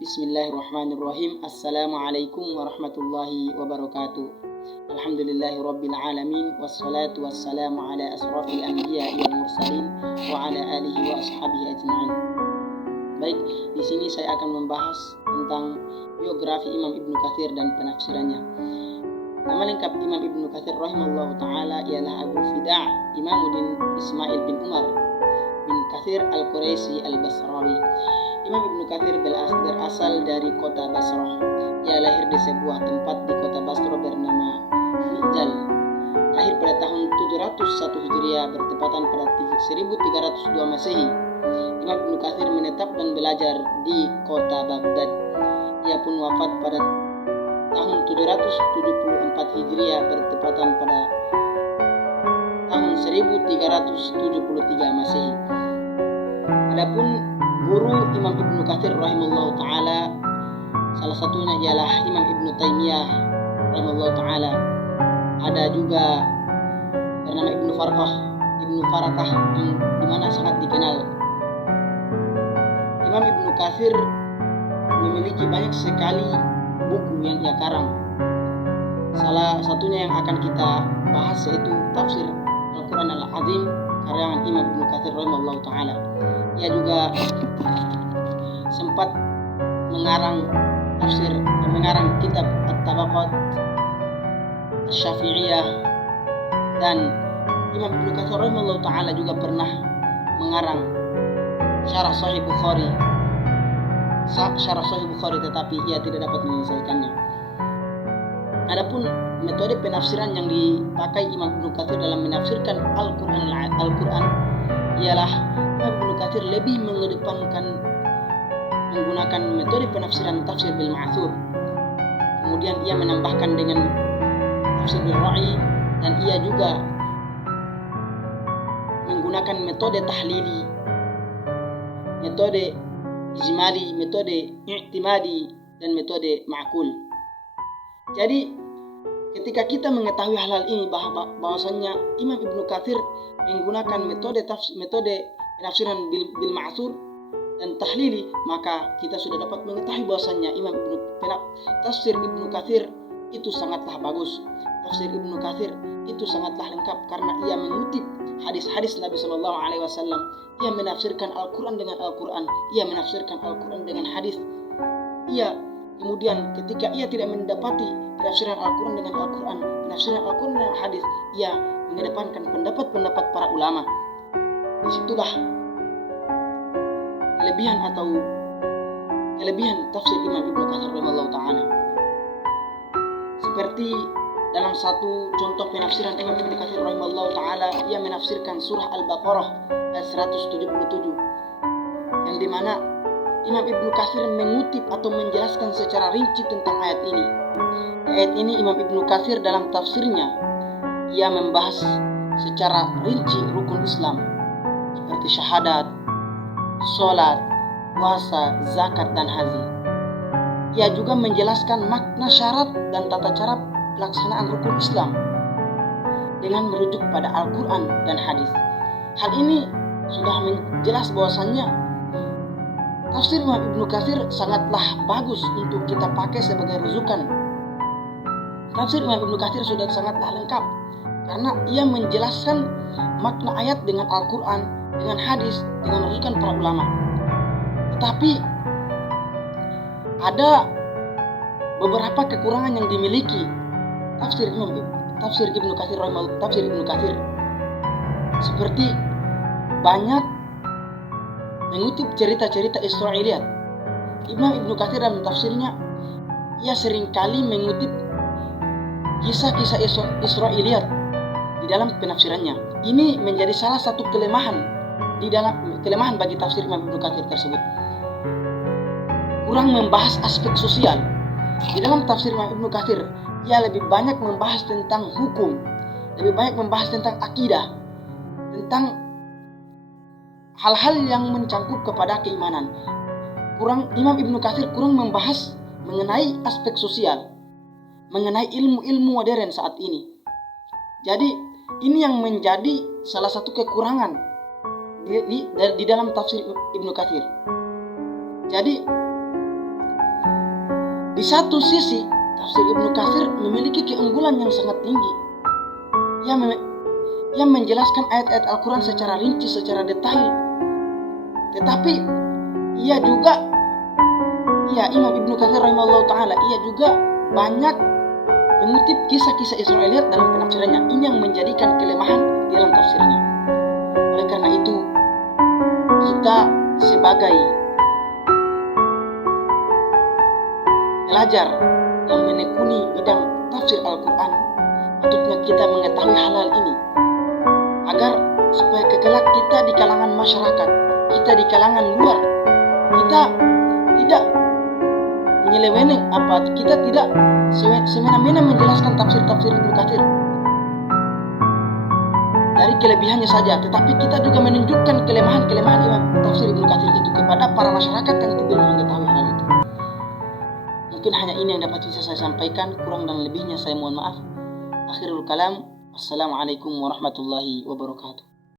Bismillahirrahmanirrahim. Assalamualaikum warahmatullahi wabarakatuh. Alhamdulillahi rabbil alamin. Wassalatu wassalamu ala asrafil anbiya'i wal mursalin wa ala alihi wa ashabihi ajma'in. Baik, di sini saya akan membahas tentang biografi Imam Ibnu Katsir dan penafsirannya. Nama lengkap Imam Ibnu Katsir rahimahullahu taala ialah Abu Fida' Imamuddin Ismail bin Umar bin Katsir al-Quraisy al-Basrawi. Imam Ibnu Katsir berasal dari kota Basrah. Ia lahir di sebuah tempat di kota Basrah bernama Mijal. Lahir pada tahun 701 Hijriah bertepatan pada 1302 Masehi. Imam Ibnu Katsir menetap dan belajar di kota Baghdad. Ia pun wafat pada tahun 774 Hijriah bertepatan pada tahun 1373 Masehi. Adapun guru Imam Ibnu Katsir rahimahullahu taala salah satunya ialah Imam Ibnu Taimiyah rahimahullahu taala. Ada juga bernama Ibnu Farakah yang dimana sangat dikenal. Imam Ibnu Katsir memiliki banyak sekali buku yang ia karang. Salah satunya yang akan kita bahas yaitu Tafsir Al-Quran Al-Azim karangan Imam Ibnu Katsir rahimahullahu taala. Ia juga sempat mengarang kitab At-Tabaqat Asy-Syafi'iyah, dan Imam Ibnu Katsir rahimahullahu taala juga pernah mengarang Syarah Sahih Bukhari tetapi ia tidak dapat menyelesaikannya. Adapun metode penafsiran yang dipakai Imam Ibnu Katsir dalam menafsirkan Al-Quran ialah Imam Ibnu Katsir lebih mengedepankan menggunakan metode penafsiran tafsir bil ma'thur. Kemudian ia menambahkan dengan tafsir bil ra'i, dan ia juga menggunakan metode tahlili, metode ijmali, metode i'timadi, dan metode ma'kul. Jadi ketika kita mengetahui hal-hal ini bahwasannya Imam Ibnu Katsir menggunakan metode penafsiran bil ma'thur dan tahlili, maka kita sudah dapat mengetahui bahwasannya tafsir Ibnu Katsir itu sangatlah bagus. Tafsir Ibnu Katsir itu sangatlah lengkap karena ia mengutip hadis-hadis Nabi Shallallahu Alaihi Wasallam. Ia menafsirkan Al-Quran dengan Al-Quran, ia menafsirkan Al-Quran dengan hadis. Kemudian ketika ia tidak mendapati penafsiran Al-Quran dengan Al-Quran, penafsiran Al-Quran dengan hadis, ia mengedepankan pendapat-pendapat para ulama. Disitulah kelebihan tafsir Imam Ibnu Katsir rahimahullahu taala. Seperti dalam satu contoh penafsiran Imam Ibnu Katsir rahimahullahu taala, ia menafsirkan surah Al-Baqarah ayat 177, yang dimana Imam Ibnu Katsir mengutip atau menjelaskan secara rinci tentang ayat ini. Ayat ini Imam Ibnu Katsir dalam tafsirnya ia membahas secara rinci rukun Islam seperti syahadat, sholat, puasa, zakat, dan haji. Ia juga menjelaskan makna syarat dan tata cara pelaksanaan rukun Islam dengan merujuk pada Al-Quran dan hadis. Hal ini sudah menjelas bahwasannya tafsir Imam Ibnu Katsir sangatlah bagus untuk kita pakai sebagai rujukan. Tafsir Imam Ibnu Katsir sudah sangatlah lengkap karena ia menjelaskan makna ayat dengan Al-Quran, dengan hadis, dengan rujukan para ulama. Tetapi ada beberapa kekurangan yang dimiliki tafsir Ibnu Katsir, seperti banyak mengutip cerita-cerita Israiliyat. Imam Ibnu Katsir dalam tafsirnya ia seringkali mengutip kisah-kisah Israiliyat di dalam penafsirannya. Ini menjadi salah satu kelemahan bagi tafsir Imam Ibnu Katsir tersebut. Kurang membahas aspek sosial. Di dalam tafsir Imam Ibnu Katsir, ia lebih banyak membahas tentang hukum, lebih banyak membahas tentang akidah, tentang hal-hal yang mencangkup kepada keimanan. Imam Ibnu Katsir kurang membahas mengenai aspek sosial, mengenai ilmu-ilmu modern saat ini. Jadi ini yang menjadi salah satu kekurangan di dalam tafsir Ibnu Katsir. Jadi Di satu sisi, tafsir Ibnu Katsir memiliki keunggulan yang sangat tinggi. Ia menjelaskan ayat-ayat Al-Quran secara rinci, secara detail. Tetapi Imam Ibnu Katsir rahimahullah ta'ala, ia juga banyak mengutip kisah-kisah Israiliyat dalam penafsirannya. Ini yang menjadikan kelemahan di dalam tafsirnya. Oleh karena itu, kita sebagai pelajar yang menekuni bidang tafsir Al-Quran, patutnya kita mengetahui hal-hal ini agar supaya kelak kita di kalangan masyarakat, kita di kalangan luar, kita tidak menyeleweng kita tidak semena-mena menjelaskan tafsir Ibnu Katsir dari kelebihannya saja, tetapi kita juga menunjukkan kelemahan-kelemahan Imam tafsir Ibnu Katsir itu kepada para masyarakat yang tidak mengetahui hal itu. Mungkin hanya ini yang dapat bisa saya sampaikan, kurang dan lebihnya saya mohon maaf. Akhirul kalam, wassalamualaikum warahmatullahi wabarakatuh.